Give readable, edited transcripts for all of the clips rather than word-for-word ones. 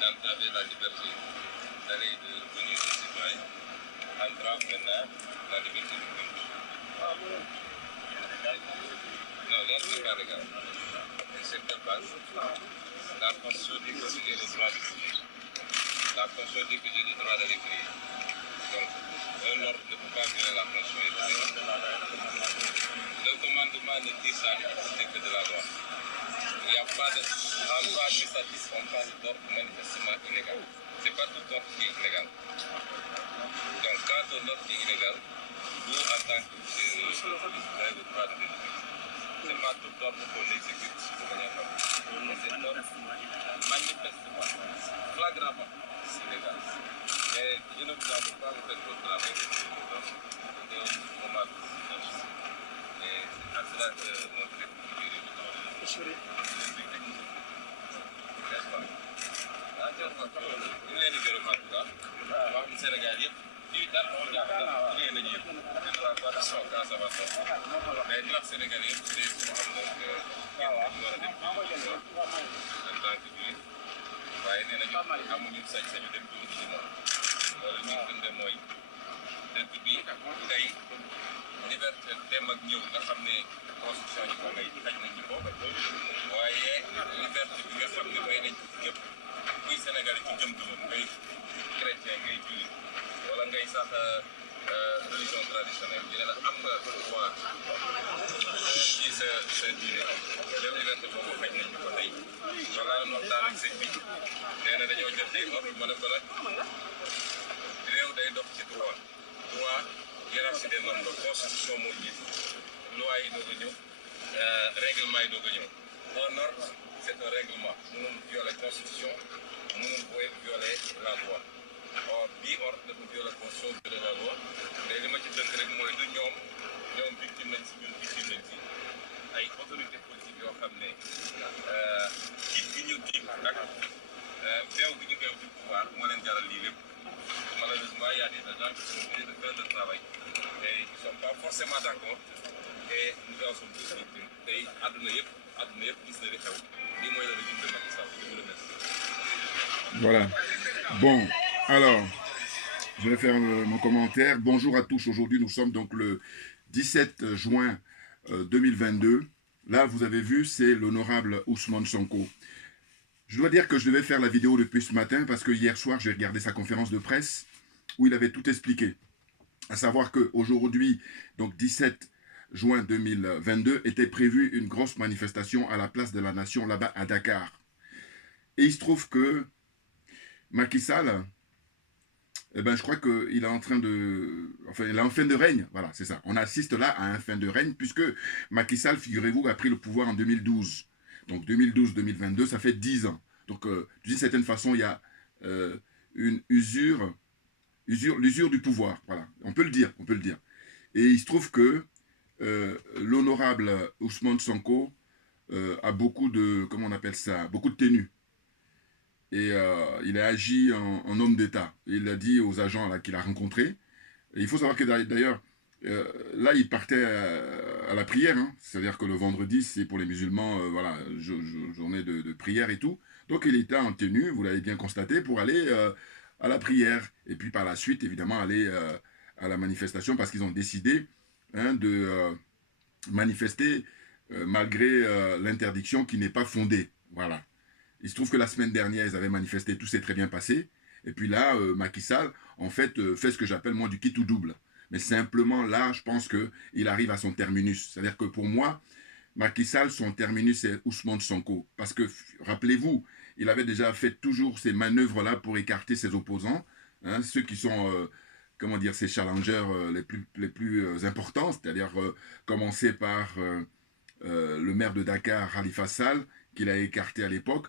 d'entraver la liberté d'aller et de venir des citoyens, entrave maintenant la liberté du culte. Non, non, c'est pas légal. Et c'est quelle base? La Constitution dit que j'ai le droit de prier. La Constitution dit que j'ai le droit d'aller prier. Donc, un ordre ne peut pas violer la Constitution. Le commandement ne dit ça que de la loi. Il n'y a pas de... En droit administratif, on parle d'ordre manifestement illégal. Ce n'est pas tout ordre qui est illégal. Donc, quand un ordre est illégal, nous, en tant que vous avez le droit de l'éliminer. Ce n'est pas tout ordre qu'on exécute de manière normale. C'est un ordre manifestement, flagramment, c'est illégal. Mais je ne vous en veux pas, vous faites votre travail, c'est un moment de silence. Et c'est à cela que notre République est république. N'est-ce pas? ñu leen di gërëm en tout cas wax ni Sénégal yëpp fii dara moo jaaxal ñu leen di yëpp coalition Casamance mais di wax Sénégal yëpp ci moo xam donc ngeen war a dem en tant que juif waaye nee nañu amuñu sañ-sañu dem dugg ci moom loolu ñu gën mooy dëkk bi tey liberté dem ak ñëw nga xam ne constitution yi ko may xaj nañ ci boobu waaye liberté bi nga xam ne may nañ képp kuy Sénégal ci jëm-jëmam ngay chrétien ngay jullit wala ngay sax religion traditionnelle ñu ne la am nga droit ci sa diine même liberté boobu xaj nañ ko tey loolu laa doon waxtaan ak sëñ bi nee na dañoo jot tey ordre ma ne ko nag réew day dox ci droit hiérarchie des normes de constitution moo jiitu loi yi doog a ñëw règlement yi doog a ñëw un ordre c'est un règlement mënul violer constitution mënul violer la loi or bii ordre dafa violer constitution violer la loi mais li ma ci dënk rek mooy du ñoom victime nañ si ñun victime nañ si ay autorité politique yoo xam ne kiit gi ñu dig ak beew gi ñu beew du pouvoir moo leen jaral lii lépp malheureusement il y a des agents qui sont obligés de faire le travail et ils ne sont pas forcément d'accord et nous en sommes tous victimes tey àdduna yëpp gis na li xew lii mooy le régime de Macky Sall je vous remercie. Voilà. Bon, alors, je vais faire mon commentaire. Bonjour à tous. Aujourd'hui, nous sommes donc le 17 juin 2022. Là, vous avez vu, c'est l'honorable Ousmane Sonko. Je dois dire que je devais faire la vidéo depuis ce matin parce que hier soir, j'ai regardé sa conférence de presse où il avait tout expliqué. À savoir qu'aujourd'hui, donc 17 juin 2022, était prévue une grosse manifestation à la place de la Nation là-bas à Dakar. Et il se trouve que Macky Sall, eh ben, je crois qu'il est en train de... Enfin, il est en fin de règne. Voilà, c'est ça. On assiste là à un fin de règne puisque Macky Sall, figurez-vous, a pris le pouvoir en 2012. Donc 2012-2022, ça fait 10 ans. Donc d'une certaine façon, il y a une l'usure du pouvoir. Voilà, on peut le dire. Et il se trouve que l'honorable Ousmane Sonko a beaucoup de, comment on appelle ça, beaucoup de tenue. Et il a agi en homme d'État. Il a dit aux agents qu'il a rencontrés. Et il faut savoir que d'ailleurs, là, il partait à la prière. Hein. C'est-à-dire que le vendredi, c'est pour les musulmans, voilà, journée de prière et tout. Donc, il était en tenue, vous l'avez bien constaté, pour aller à la prière. Et puis, par la suite, évidemment, aller à la manifestation parce qu'ils ont décidé de manifester malgré l'interdiction qui n'est pas fondée. Voilà. Il se trouve que la semaine dernière, ils avaient manifesté, tout s'est très bien passé. Et puis là, Macky Sall, en fait, fait ce que j'appelle moi du kit ou double. Mais simplement là, je pense qu'il arrive à son terminus. C'est-à-dire que pour moi, Macky Sall, son terminus, c'est Ousmane Sonko. Parce que, rappelez-vous, il avait déjà fait toujours ces manœuvres-là pour écarter ses opposants, hein, ceux qui sont, comment dire, ses challengers les plus importants, c'est-à-dire commencer par le maire de Dakar, Khalifa Sall, qu'il a écarté à l'époque,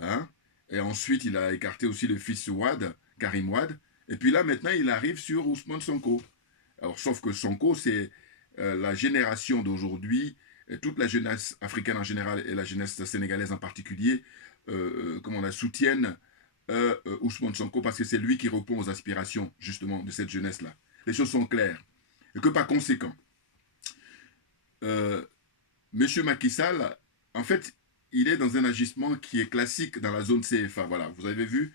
hein, et ensuite il a écarté aussi le fils Ouad, Karim Ouad, et puis là maintenant il arrive sur Ousmane Sonko. Alors sauf que Sonko c'est la génération d'aujourd'hui, toute la jeunesse africaine en général et la jeunesse sénégalaise en particulier, comment on la soutiennent Ousmane Sonko parce que c'est lui qui répond aux aspirations justement de cette jeunesse-là. Les choses sont claires. Et que par conséquent, Monsieur Macky Sall, en fait, il est dans un agissement qui est classique dans la zone CFA. Voilà, vous avez vu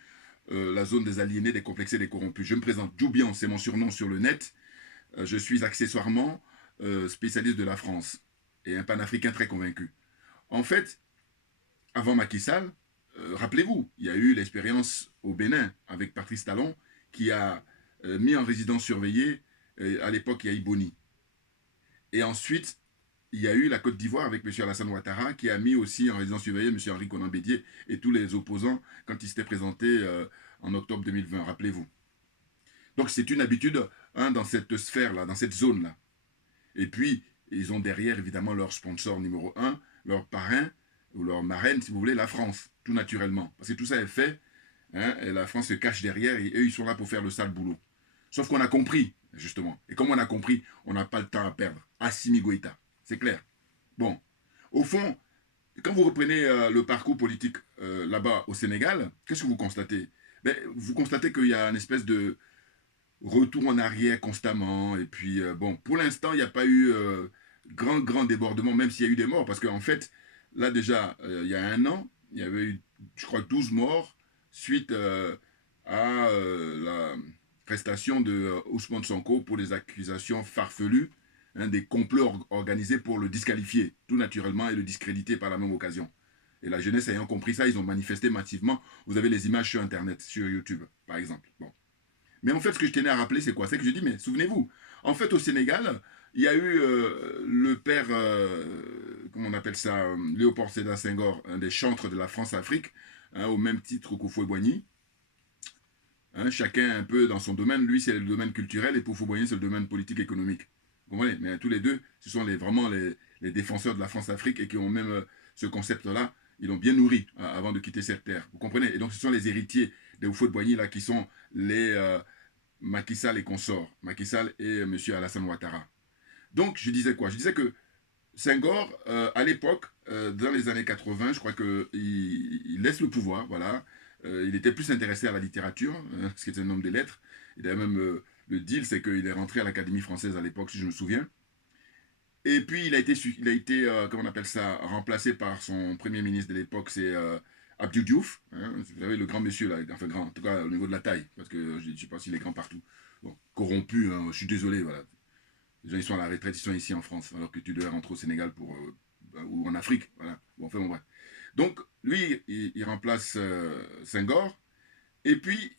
la zone des aliénés, des complexés, des corrompus. Je me présente, Djoubian, c'est mon surnom sur le net. Je suis accessoirement spécialiste de la France et un panafricain très convaincu. En fait, avant Macky Sall, rappelez-vous, il y a eu l'expérience au Bénin avec Patrice Talon qui a mis en résidence surveillée, à l'époque, Yahi Boni. Et ensuite, il y a eu la Côte d'Ivoire avec M. Alassane Ouattara qui a mis aussi en résidence surveillée M. Henri Konan Bédié et tous les opposants quand ils s'étaient présentés en octobre 2020, rappelez-vous. Donc c'est une habitude hein, dans cette sphère-là, dans cette zone-là. Et puis, ils ont derrière évidemment leur sponsor numéro 1, leur parrain ou leur marraine, si vous voulez, la France, tout naturellement. Parce que tout ça est fait, hein, et la France se cache derrière et eux, ils sont là pour faire le sale boulot. Sauf qu'on a compris, justement. Et comme on a compris, on n'a pas le temps à perdre. Assimi Goïta. C'est clair. Bon, au fond, quand vous reprenez le parcours politique là-bas au Sénégal, qu'est-ce que vous constatez? Vous constatez qu'il y a une espèce de retour en arrière constamment. Et puis, bon, pour l'instant, il n'y a pas eu grand débordement, même s'il y a eu des morts. Parce qu'en fait, là déjà, il y a un an, il y avait eu, je crois, 12 morts suite à la prestation de Ousmane Sonko pour des accusations farfelues hein, des complots organisés pour le disqualifier, tout naturellement, et le discréditer par la même occasion. Et la jeunesse ayant compris ça, ils ont manifesté massivement. Vous avez les images sur Internet, sur YouTube, par exemple. Bon. Mais en fait, ce que je tenais à rappeler, c'est quoi? C'est que je dis, mais souvenez-vous, en fait, au Sénégal, il y a eu le père, comment on appelle ça, Léopold Sédar Senghor, un des chantres de la France-Afrique, hein, au même titre qu'Houphouët-Boigny. Hein, chacun un peu dans son domaine. Lui, c'est le domaine culturel, et pour Houphouët-Boigny, c'est le domaine politique-économique. Vous comprenez? Mais tous les deux, ce sont vraiment les défenseurs de la France-Afrique et qui ont même ce concept-là, ils l'ont bien nourri avant de quitter cette terre. Vous comprenez? Et donc, ce sont les héritiers de Houphouët-Boigny là qui sont les Macky Sall et consorts. Macky Sall et M. Alassane Ouattara. Donc, je disais quoi? Je disais que Senghor, à l'époque, dans les années 80, je crois qu'il laisse le pouvoir, voilà. Il était plus intéressé à la littérature, hein, parce qu'il était un homme des lettres. Il avait même le deal, c'est qu'il est rentré à l'Académie française à l'époque, si je me souviens. Et puis, il a été comment on appelle ça, remplacé par son premier ministre de l'époque, c'est Abdou Diouf. Hein, vous savez, le grand monsieur, là, enfin grand, en tout cas au niveau de la taille, parce que je ne sais pas s'il est grand partout. Bon, corrompu, hein, je suis désolé, voilà. Les gens, ils sont à la retraite, ils sont ici en France, alors que tu devrais rentrer au Sénégal ou en Afrique, voilà. Bon, enfin, bon, bref. Donc, lui, il remplace Senghor, et puis,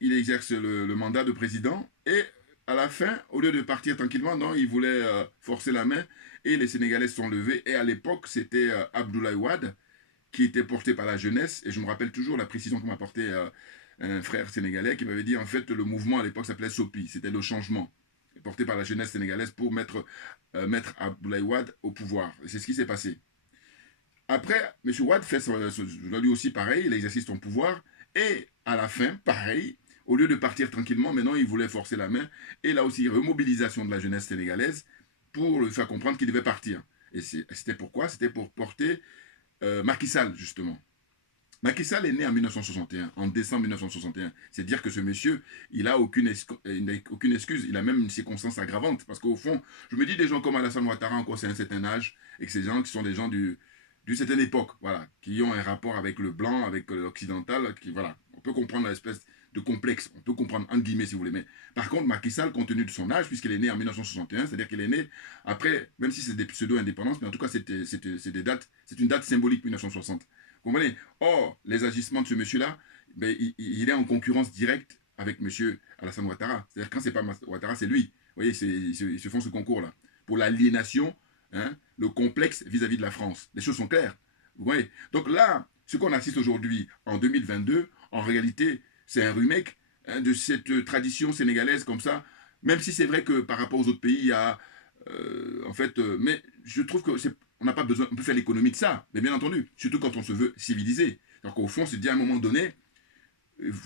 il exerce le mandat de président, et à la fin, au lieu de partir tranquillement, non, il voulait forcer la main, et les Sénégalais se sont levés, et à l'époque, c'était Abdoulaye Wade, qui était porté par la jeunesse, et je me rappelle toujours la précision que m'a apporté un frère sénégalais, qui m'avait dit, en fait, le mouvement à l'époque s'appelait SOPI, c'était le changement, porté par la jeunesse sénégalaise pour mettre Abdoulaye Wade au pouvoir. Et c'est ce qui s'est passé. Après, M. Wade fait lui aussi pareil, il exerce son pouvoir, et à la fin, pareil, au lieu de partir tranquillement, maintenant il voulait forcer la main, et là aussi, remobilisation de la jeunesse sénégalaise pour lui faire comprendre qu'il devait partir. Et c'était pourquoi? C'était pour porter Macky Sall, justement. Macky Sall est né en 1961, en décembre 1961. C'est dire que ce monsieur, il n'a aucune excuse, il a même une circonstance aggravante. Parce qu'au fond, je me dis des gens comme Alassane Ouattara, encore c'est un certain âge, et que ces gens qui sont des gens d'une certaine époque, voilà, qui ont un rapport avec le blanc, avec l'occidental, qui, voilà, on peut comprendre l'espèce de complexe. On peut comprendre entre guillemets si vous voulez. Mais par contre, Macky Sall, compte tenu de son âge, puisqu'il est né en 1961, c'est-à-dire qu'il est né après, même si c'est des pseudo-indépendances, mais en tout cas, c'est des dates, c'est une date symbolique 1960. Vous comprenez? Or, les agissements de ce monsieur-là, ben, il est en concurrence directe avec monsieur Alassane Ouattara. C'est-à-dire quand c'est pas Ouattara, c'est lui. Vous voyez, ils se font ce concours-là. Pour l'aliénation, hein, le complexe vis-à-vis de la France. Les choses sont claires. Vous voyez? Donc là, ce qu'on assiste aujourd'hui en 2022, en réalité, c'est un remake hein, de cette tradition sénégalaise comme ça. Même si c'est vrai que par rapport aux autres pays, il y a en fait, mais je trouve que on n'a pas besoin, on peut faire l'économie de ça, mais bien entendu, surtout quand on se veut civilisé. Donc au fond, c'est dit à un moment donné,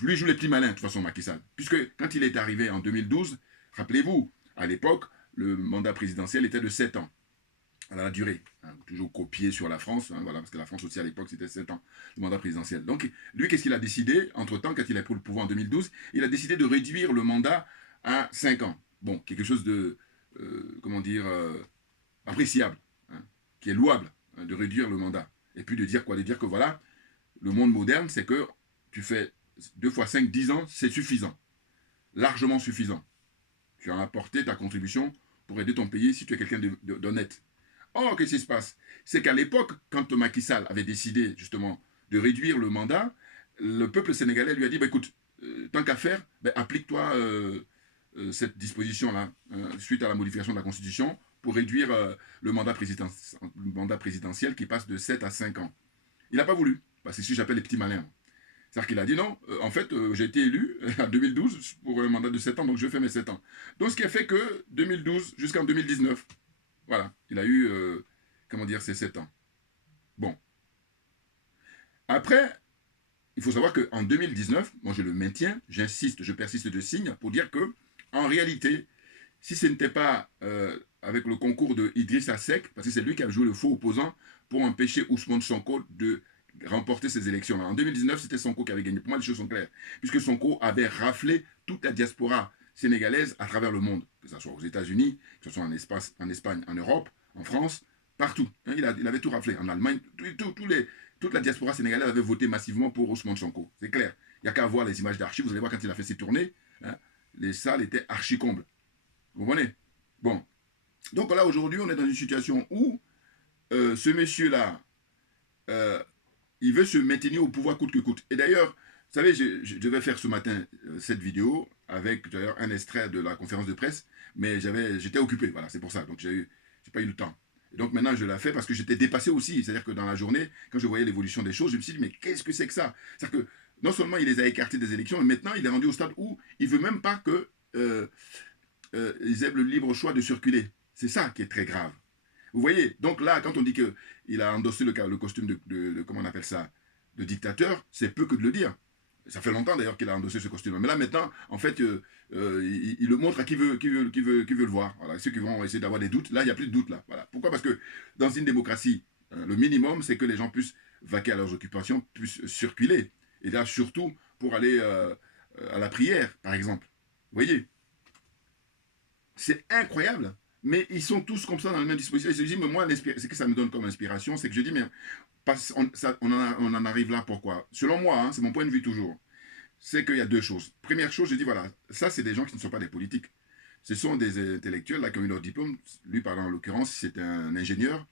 lui joue les petits malins de toute façon, Macky Sall, puisque quand il est arrivé en 2012, rappelez-vous, à l'époque, le mandat présidentiel était de 7 ans. À la durée, hein, toujours copié sur la France, hein, voilà, parce que la France aussi à l'époque c'était 7 ans, le mandat présidentiel. Donc lui, qu'est-ce qu'il a décidé entre-temps, quand il a pris le pouvoir en 2012? Il a décidé de réduire le mandat à 5 ans. Bon, quelque chose de, comment dire, appréciable, hein, qui est louable, hein, de réduire le mandat. Et puis de dire quoi? De dire que voilà, le monde moderne, c'est que tu fais 2 fois 5, 10 ans, c'est suffisant. Largement suffisant. Tu as apporté ta contribution pour aider ton pays si tu es quelqu'un d'honnête. Or, qu'est-ce qui se passe? C'est qu'à l'époque, quand Macky Sall avait décidé justement de réduire le mandat, le peuple sénégalais lui a dit bah, écoute, tant qu'à faire, bah, applique-toi cette disposition-là, suite à la modification de la Constitution, pour réduire le mandat présidentiel qui passe de 7 à 5 ans. Il n'a pas voulu, parce que c'est ce que j'appelle les petits malins. C'est-à-dire qu'il a dit non, en fait, j'ai été élu en 2012 pour un mandat de 7 ans, donc je fais mes 7 ans. Donc ce qui a fait que 2012 jusqu'en 2019, voilà, il a eu, comment dire, ses 7 ans. Bon. Après, il faut savoir qu'en 2019, moi je le maintiens, j'insiste, je persiste de signe pour dire que, en réalité, si ce n'était pas avec le concours de Idrissa Seck, parce que c'est lui qui a joué le faux opposant pour empêcher Ousmane Sonko de remporter ces élections-là. En 2019, c'était Sonko qui avait gagné. Pour moi, les choses sont claires. Puisque Sonko avait raflé toute la diaspora sénégalaise à travers le monde, que ce soit aux États-Unis, que ce soit en Espagne, en Europe, en France, partout. Hein, il avait tout raflé. En Allemagne, toute la diaspora sénégalaise avait voté massivement pour Ousmane Sonko. C'est clair. Il n'y a qu'à voir les images d'archives. Vous allez voir quand il a fait ses tournées, hein, les salles étaient archi-combles. Vous comprenez? Bon. Donc là, aujourd'hui, on est dans une situation où ce monsieur-là, il veut se maintenir au pouvoir coûte que coûte. Et d'ailleurs, vous savez, je devais faire ce matin cette vidéo avec d'ailleurs un extrait de la conférence de presse, mais j'étais occupé, voilà, c'est pour ça. Donc, j'ai pas eu le temps. Et donc maintenant, je la fais parce que j'étais dépassé aussi. C'est-à-dire que dans la journée, quand je voyais l'évolution des choses, je me suis dit, mais qu'est-ce que c'est que ça? C'est-à-dire que non seulement il les a écartés des élections, mais maintenant, il est rendu au stade où il ne veut même pas que ils aient le libre choix de circuler. C'est ça qui est très grave. Vous voyez, donc là, quand on dit qu'il a endossé le costume de comment on appelle ça, de dictateur, c'est peu que de le dire. Ça fait longtemps d'ailleurs qu'il a endossé ce costume. Mais là maintenant, en fait, il le montre à qui veut le voir. Voilà. Ceux qui vont essayer d'avoir des doutes, là, il n'y a plus de doute là. Voilà. Pourquoi? Parce que dans une démocratie, le minimum, c'est que les gens puissent vaquer à leurs occupations, puissent circuler. Et là, surtout pour aller à la prière, par exemple. Vous voyez? C'est incroyable. Mais ils sont tous comme ça dans la même disposition. Et je dis, mais moi, ce que ça me donne comme inspiration, c'est que je dis, mais on en arrive là pourquoi? Selon moi, hein, c'est mon point de vue toujours. C'est qu'il y a deux choses. Première chose, je dis, voilà, ça, c'est des gens qui ne sont pas des politiques. Ce sont des intellectuels là, qui ont eu leur diplôme. Lui, par en l'occurrence, c'est un ingénieur.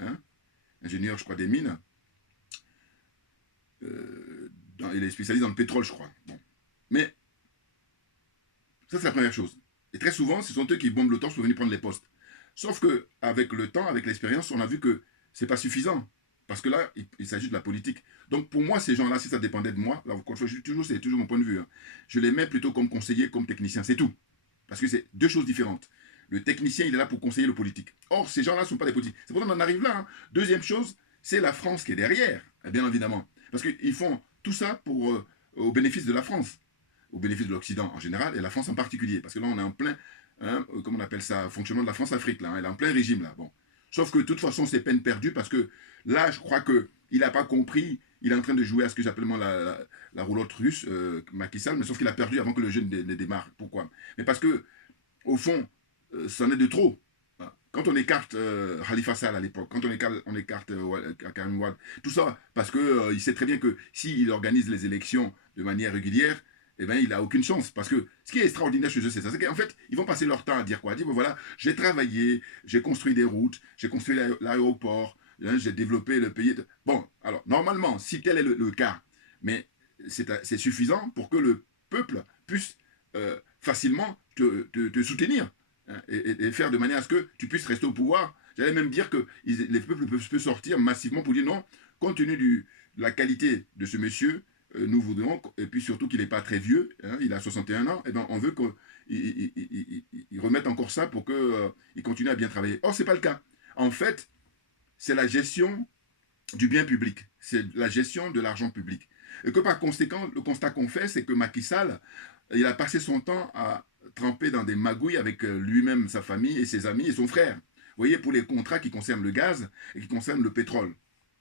Hein, ingénieur, je crois, des mines. Il est spécialisé dans le pétrole, je crois. Bon. Mais, ça, c'est la première chose. Et très souvent, ce sont eux qui bombent le torse pour venir prendre les postes. Sauf qu'avec le temps, avec l'expérience, on a vu que ce n'est pas suffisant. Parce que là, il s'agit de la politique. Donc pour moi, ces gens-là, si ça dépendait de moi, là, c'est toujours mon point de vue, hein, je les mets plutôt comme conseiller, comme technicien, c'est tout. Parce que c'est deux choses différentes. Le technicien, il est là pour conseiller le politique. Or, ces gens-là ne sont pas des politiques. C'est pour ça qu'on en arrive là. Hein. Deuxième chose, c'est la France qui est derrière, bien évidemment. Parce qu'ils font tout ça au bénéfice de la France, au bénéfice de l'Occident en général, et la France en particulier. Parce que là, on est en plein, hein, comment on appelle ça, fonctionnement de la France-Afrique, là, hein, elle est en plein régime, là. Bon. Sauf que de toute façon, c'est peine perdue, parce que là, je crois qu'il n'a pas compris, il est en train de jouer à ce que j'appelle la roulotte russe, Macky Sall, mais sauf qu'il a perdu avant que le jeu ne démarre. Pourquoi? Mais parce que, au fond, c'en est de trop. Quand on écarte Khalifa Sall à l'époque, quand on écarte Karim Wade, tout ça, parce qu'il sait très bien que s'il organise les élections de manière régulière, eh ben, il n'a aucune chance. Parce que ce qui est extraordinaire chez eux, c'est ça. C'est qu'en fait, ils vont passer leur temps à dire quoi? À dire, bon, voilà, j'ai travaillé, j'ai construit des routes, j'ai construit l'aéroport, hein, j'ai développé le pays. Bon, alors, normalement, si tel est le cas, mais c'est suffisant pour que le peuple puisse facilement te soutenir, hein, et faire de manière à ce que tu puisses rester au pouvoir. J'allais même dire que les peuples peuvent sortir massivement pour dire non, compte tenu de la qualité de ce monsieur, nous voudrions, et puis surtout qu'il n'est pas très vieux, hein, il a 61 ans, et ben on veut qu'il remette encore ça pour qu'il continue à bien travailler. Or, ce n'est pas le cas. En fait, c'est la gestion du bien public, c'est la gestion de l'argent public. Et que par conséquent, le constat qu'on fait, c'est que Macky Sall, il a passé son temps à tremper dans des magouilles avec lui-même, sa famille et ses amis et son frère. Vous voyez, pour les contrats qui concernent le gaz et qui concernent le pétrole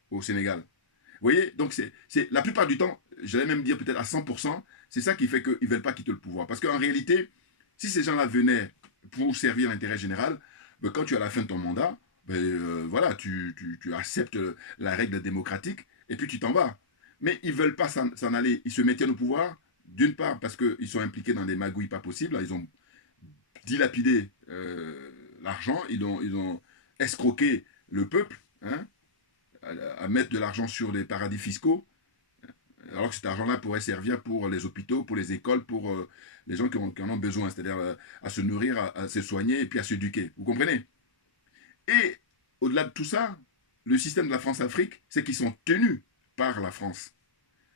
au Sénégal. Vous voyez, donc c'est la plupart du temps, j'allais même dire peut-être à 100%, c'est ça qui fait qu'ils ne veulent pas quitter le pouvoir. Parce qu'en réalité, si ces gens-là venaient pour servir l'intérêt général, ben, quand tu es à la fin de ton mandat, ben, voilà, tu acceptes la règle démocratique et puis tu t'en vas. Mais ils ne veulent pas s'en aller. Ils se maintiennent au pouvoir, d'une part parce qu'ils sont impliqués dans des magouilles pas possibles. Ils ont dilapidé l'argent, ils ont escroqué le peuple, hein, à mettre de l'argent sur les paradis fiscaux, alors que cet argent-là pourrait servir pour les hôpitaux, pour les écoles, pour les gens qui en ont besoin, c'est-à-dire à se nourrir, à se soigner et puis à s'éduquer. Vous comprenez? Et au-delà de tout ça, le système de la France-Afrique, c'est qu'ils sont tenus par la France,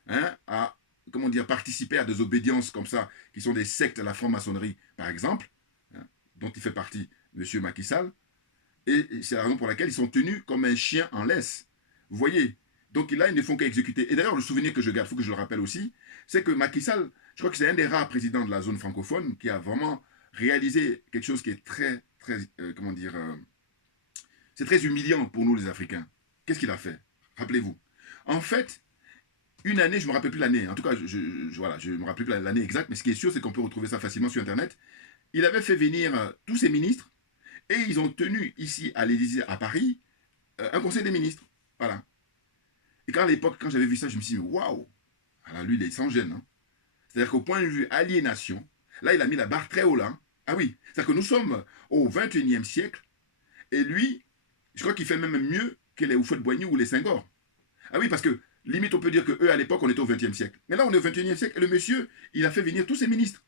hein, à comment dire, participer à des obédiences comme ça, qui sont des sectes à la franc-maçonnerie, par exemple, hein, dont il fait partie M. Macky Sall, et c'est la raison pour laquelle ils sont tenus comme un chien en laisse. Vous voyez? Donc là, ils ne font qu'exécuter. Et d'ailleurs, le souvenir que je garde, il faut que je le rappelle aussi, c'est que Macky Sall, je crois que c'est un des rares présidents de la zone francophone qui a vraiment réalisé quelque chose qui est très, très, comment dire, c'est très humiliant pour nous les Africains. Qu'est-ce qu'il a fait? Rappelez-vous. En fait, une année, je ne me rappelle plus l'année, en tout cas, voilà, je ne me rappelle plus l'année exacte, mais ce qui est sûr, c'est qu'on peut retrouver ça facilement sur Internet. Il avait fait venir tous ses ministres et ils ont tenu ici à l'Élysée, à Paris, un conseil des ministres. Voilà. Et quand à l'époque, quand j'avais vu ça, je me suis dit, waouh, alors lui, il est sans gêne. Hein. C'est-à-dire qu'au point de vue aliénation, là, il a mis la barre très haut là. Hein. Ah oui, c'est-à-dire que nous sommes au 21e siècle et lui, je crois qu'il fait même mieux que les Houphouët-Boigny ou les Senghor. Ah oui, parce que limite, on peut dire qu'eux, à l'époque, on était au 20e siècle. Mais là, on est au 21e siècle et le monsieur, il a fait venir tous ses ministres.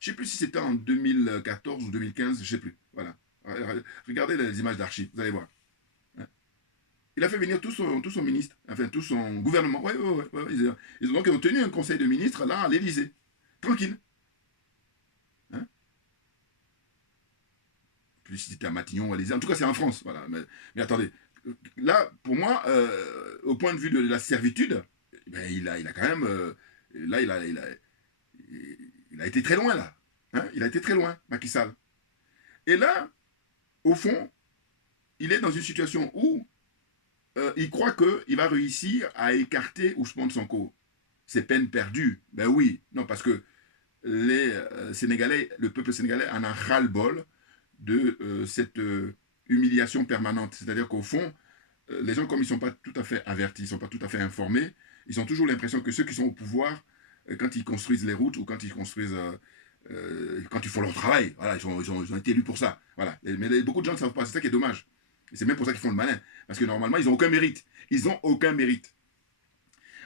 Je ne sais plus si c'était en 2014 ou 2015, je ne sais plus. Voilà. Regardez les images d'archives, vous allez voir. Il a fait venir tout son ministre, enfin tout son gouvernement. Ouais. Ils ont tenu un conseil de ministres là à l'Élysée. Tranquille. Hein? Puis si c'était à Matignon ou à l'Élysée. En tout cas, c'est en France. Voilà. Mais attendez. Là, pour moi, au point de vue de la servitude, ben, il a quand même. Là, il a été très loin, là. Hein? Il a été très loin, Macky Sall. Et là, au fond, il est dans une situation où il croit qu'il va réussir à écarter Ousmane Sonko. C'est peine perdue. Ben oui, non, parce que les Sénégalais, le peuple sénégalais en a ras-le-bol de cette humiliation permanente. C'est-à-dire qu'au fond, les gens, comme ils ne sont pas tout à fait avertis, ils ne sont pas tout à fait informés, ils ont toujours l'impression que ceux qui sont au pouvoir, quand ils construisent les routes ou quand ils construisent... quand ils font leur travail, voilà, ils ont été élus pour ça. Voilà. Mais beaucoup de gens ne savent pas, c'est ça qui est dommage. Et c'est même pour ça qu'ils font le malin. Parce que normalement, ils n'ont aucun mérite. Ils n'ont aucun mérite.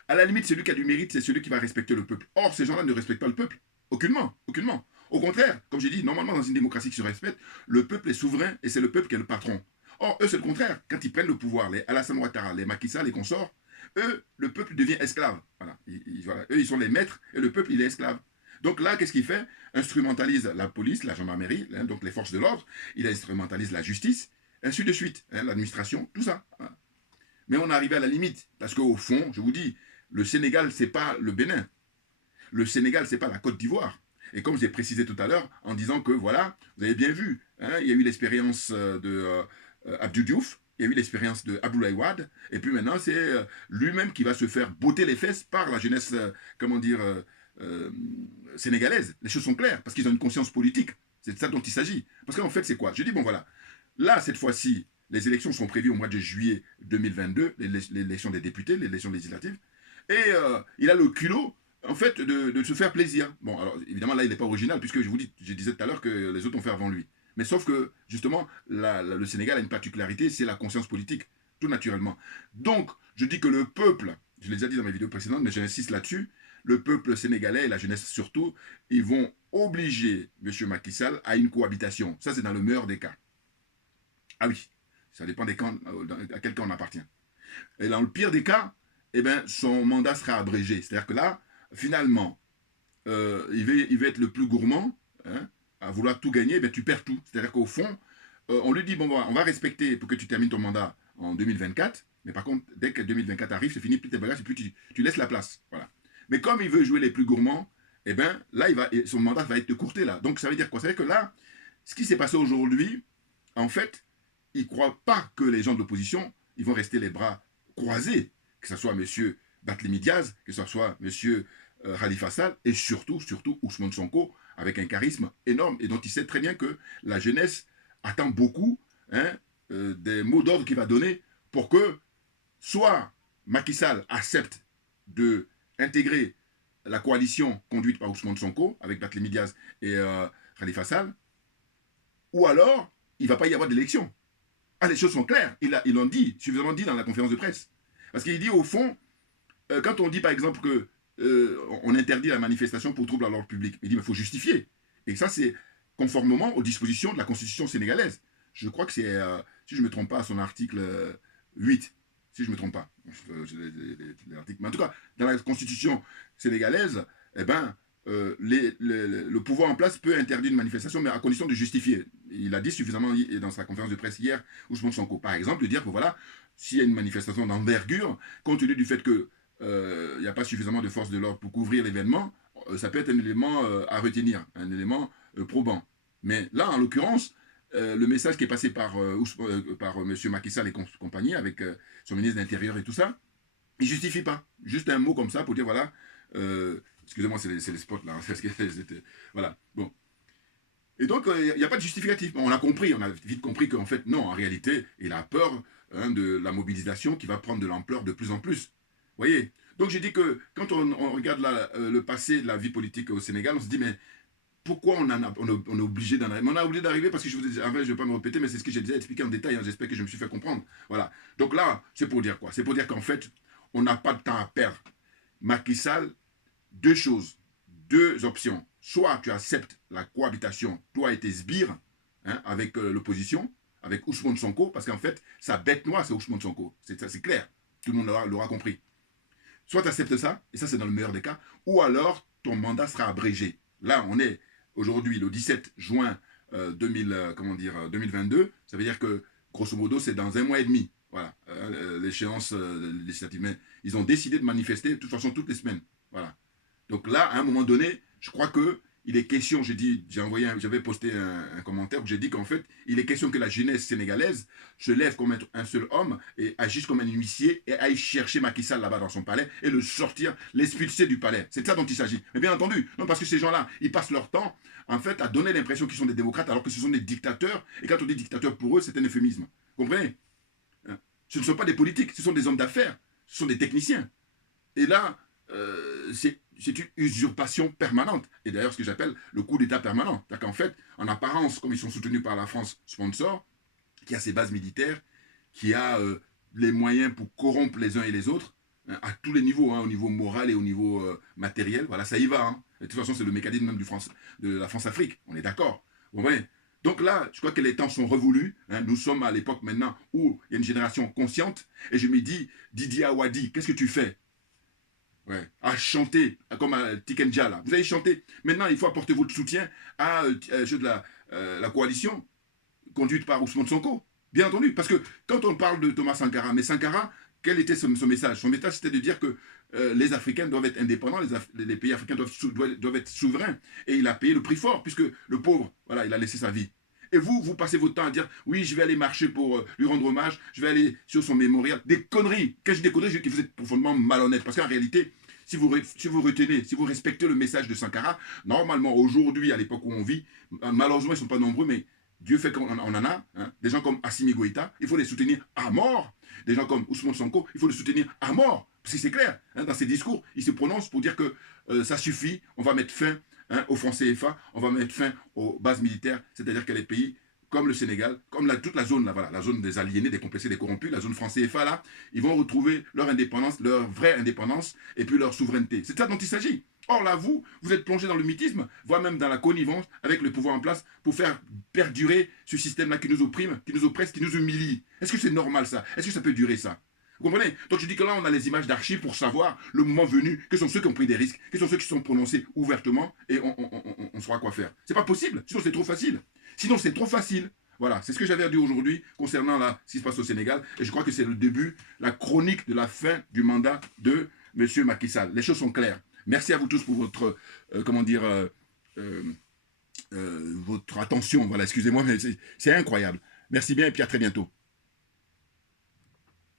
À la limite, celui qui a du mérite, c'est celui qui va respecter le peuple. Or, ces gens-là ne respectent pas le peuple. Aucunement. Aucunement. Au contraire, comme j'ai dit, normalement, dans une démocratie qui se respecte, le peuple est souverain et c'est le peuple qui est le patron. Or, eux, c'est le contraire. Quand ils prennent le pouvoir, les Alassane Ouattara, les Macky Sall, les consorts, eux, le peuple devient esclave. Voilà. Voilà. Eux, ils sont les maîtres et le peuple, il est esclave. Donc là, qu'est-ce qu'il fait? Instrumentalise la police, la gendarmerie, hein, donc les forces de l'ordre, il instrumentalise la justice, ainsi de suite, hein, l'administration, tout ça. Hein. Mais on est arrivé à la limite, parce qu'au fond, je vous dis, le Sénégal, c'est pas le Bénin. Le Sénégal, c'est pas la Côte d'Ivoire. Et comme j'ai précisé tout à l'heure, en disant que, voilà, vous avez bien vu, hein, il y a eu l'expérience de Abdou Diouf, il y a eu l'expérience de Abdoulaye Wade, et puis maintenant, c'est lui-même qui va se faire botter les fesses par la jeunesse, sénégalaise. Les choses sont claires, parce qu'ils ont une conscience politique. C'est de ça dont il s'agit. Parce qu'en fait, c'est quoi? Je dis, bon, voilà, là, cette fois-ci, les élections sont prévues au mois de juillet 2022, l'élection des députés, l'élection législative, et il a le culot en fait, de se faire plaisir. Bon, alors évidemment, là, il n'est pas original, puisque je disais tout à l'heure que les autres ont fait avant lui. Mais sauf que, justement, le Sénégal a une particularité, c'est la conscience politique, tout naturellement. Donc, je dis que le peuple, je l'ai déjà dit dans mes vidéos précédentes, mais j'insiste là-dessus, le peuple sénégalais et la jeunesse surtout, ils vont obliger M. Macky Sall à une cohabitation. Ça, c'est dans le meilleur des cas. Ah oui, ça dépend des camps, à quel camp on appartient. Et dans le pire des cas, eh ben, son mandat sera abrégé. C'est-à-dire que là, finalement, il va être le plus gourmand, hein, à vouloir tout gagner, ben, tu perds tout. C'est-à-dire qu'au fond, on lui dit, bon, on va respecter pour que tu termines ton mandat en 2024, mais par contre, dès que 2024 arrive, c'est fini, plus tes bagages, et puis tu laisses la place. Voilà. Mais comme il veut jouer les plus gourmands, eh ben, là, son mandat va être courté. Là. Donc, ça veut dire quoi? Ça veut dire que là, ce qui s'est passé aujourd'hui, en fait, il ne croit pas que les gens de l'opposition, ils vont rester les bras croisés, que ce soit M. Barthélémy Diaz, que ce soit M. Khalifa Sall, et surtout Ousmane Sonko, avec un charisme énorme, et dont il sait très bien que la jeunesse attend beaucoup, hein, des mots d'ordre qu'il va donner pour que soit Macky Sall accepte d'intégrer la coalition conduite par Ousmane Sonko, avec Barthélémy Diaz et Khalifa Sall, ou alors il ne va pas y avoir d'élection. Ah, les choses sont claires. Ils l'ont dit, suffisamment dit dans la conférence de presse. Parce qu'il dit, au fond, quand on dit, par exemple, que on interdit la manifestation pour trouble à l'ordre public, il dit, mais il faut justifier. Et ça, c'est conformément aux dispositions de la Constitution sénégalaise. Je crois que c'est, si je ne me trompe pas, à son article 8, si je ne me trompe pas. Mais en tout cas, dans la Constitution sénégalaise, eh ben, le pouvoir en place peut interdire une manifestation, mais à condition de justifier. Il a dit suffisamment dans sa conférence de presse hier, Ousmane Sonko, par exemple, de dire que voilà, s'il y a une manifestation d'envergure, compte tenu du fait qu'il n'y a pas suffisamment de forces de l'ordre pour couvrir l'événement, ça peut être un élément à retenir, un élément probant. Mais là, en l'occurrence, le message qui est passé par M. Macky Sall et compagnie, avec son ministre de l'Intérieur et tout ça, il ne justifie pas. Juste un mot comme ça pour dire voilà, excusez-moi, c'est les spots là. Voilà. Bon. Et donc, il n'y a pas de justificatif. On a vite compris qu'en fait, non, en réalité, il a peur de la mobilisation qui va prendre de l'ampleur de plus en plus. Vous voyez? Donc, j'ai dit que quand on regarde le passé de la vie politique au Sénégal, on se dit, mais pourquoi on est obligé d'en arriver? On a obligé d'arriver parce que je ne vais pas me répéter, mais c'est ce que j'ai déjà expliqué en détail. Hein, j'espère que je me suis fait comprendre. Voilà. Donc là, c'est pour dire quoi? C'est pour dire qu'en fait, on n'a pas de temps à perdre. Macky Sall, deux choses, deux options. Soit tu acceptes la cohabitation, toi et tes sbires, hein, avec l'opposition, avec Ousmane Sonko, parce qu'en fait, sa bête noire, c'est Ousmane Sonko. C'est clair. Tout le monde l'aura compris. Soit tu acceptes ça, et ça c'est dans le meilleur des cas, ou alors ton mandat sera abrégé. Là, on est aujourd'hui le 17 juin 2022. Ça veut dire que, grosso modo, c'est dans un mois et demi. Voilà, l'échéance législative. Mais ils ont décidé de manifester, de toute façon, toutes les semaines. Voilà. Donc là, à un moment donné, je crois que il est question, j'avais posté un commentaire où j'ai dit qu'en fait, il est question que la jeunesse sénégalaise se lève comme un seul homme et agisse comme un huissier et aille chercher Macky Sall là-bas dans son palais et le sortir, l'expulser du palais. C'est de ça dont il s'agit. Mais bien entendu, non, parce que ces gens-là, ils passent leur temps, en fait, à donner l'impression qu'ils sont des démocrates alors que ce sont des dictateurs. Et quand on dit dictateur pour eux, c'est un euphémisme. Vous comprenez? Ce ne sont pas des politiques, ce sont des hommes d'affaires, ce sont des techniciens. Et là, c'est une usurpation permanente. Et d'ailleurs, ce que j'appelle le coup d'État permanent. C'est-à-dire qu'en fait, en apparence, comme ils sont soutenus par la France sponsor, qui a ses bases militaires, qui a les moyens pour corrompre les uns et les autres, hein, à tous les niveaux, hein, au niveau moral et au niveau matériel, voilà, ça y va. Hein. Et de toute façon, c'est le mécanisme même de la France-Afrique. On est d'accord. Vous voyez? Donc là, je crois que les temps sont révolus. Hein. Nous sommes à l'époque maintenant où il y a une génération consciente. Et je me dis, Didier Awadi, qu'est-ce que tu fais? Ouais, à chanter, comme à Tikenja, là. Vous avez chanté. Maintenant, il faut apporter votre soutien à la coalition conduite par Ousmane Sonko. Bien entendu. Parce que quand on parle de Thomas Sankara, mais Sankara, quel était son message? Son message, c'était de dire que les Africains doivent être indépendants, les pays africains doivent être souverains. Et il a payé le prix fort, puisque le pauvre, voilà, il a laissé sa vie. Et vous passez votre temps à dire, oui, je vais aller marcher pour lui rendre hommage, je vais aller sur son mémorial. Des conneries. Quand je dis des conneries, je dis que vous êtes profondément malhonnête. Parce qu'en réalité, si vous retenez, si vous respectez le message de Sankara, normalement, aujourd'hui, à l'époque où on vit, malheureusement, ils ne sont pas nombreux, mais Dieu fait qu'on en a. Hein, des gens comme Assimi Goïta, il faut les soutenir à mort. Des gens comme Ousmane Sonko, il faut les soutenir à mort. Parce que c'est clair, hein, dans ses discours, il se prononce pour dire que ça suffit, on va mettre fin, hein, au franc CFA, on va mettre fin aux bases militaires, c'est-à-dire que les pays comme le Sénégal, comme toute la zone, là, voilà, la zone des aliénés, des complexés, des corrompus, la zone franc CFA, là, ils vont retrouver leur indépendance, leur vraie indépendance, et puis leur souveraineté. C'est de ça dont il s'agit. Or là, vous êtes plongé dans le mythisme, voire même dans la connivence avec le pouvoir en place pour faire perdurer ce système-là qui nous opprime, qui nous oppresse, qui nous humilie. Est-ce que c'est normal ça? Est-ce que ça peut durer ça? Vous comprenez? Donc je dis que là, on a les images d'archives pour savoir, le moment venu, que sont ceux qui ont pris des risques, que sont ceux qui se sont prononcés ouvertement, et on saura quoi faire. C'est pas possible, sinon c'est trop facile. Sinon c'est trop facile. Voilà, c'est ce que j'avais à dire aujourd'hui concernant là, ce qui se passe au Sénégal, et je crois que c'est le début, la chronique de la fin du mandat de M. Macky Sall. Les choses sont claires. Merci à vous tous pour votre, votre attention. Voilà, excusez-moi, mais c'est incroyable. Merci bien et puis à très bientôt.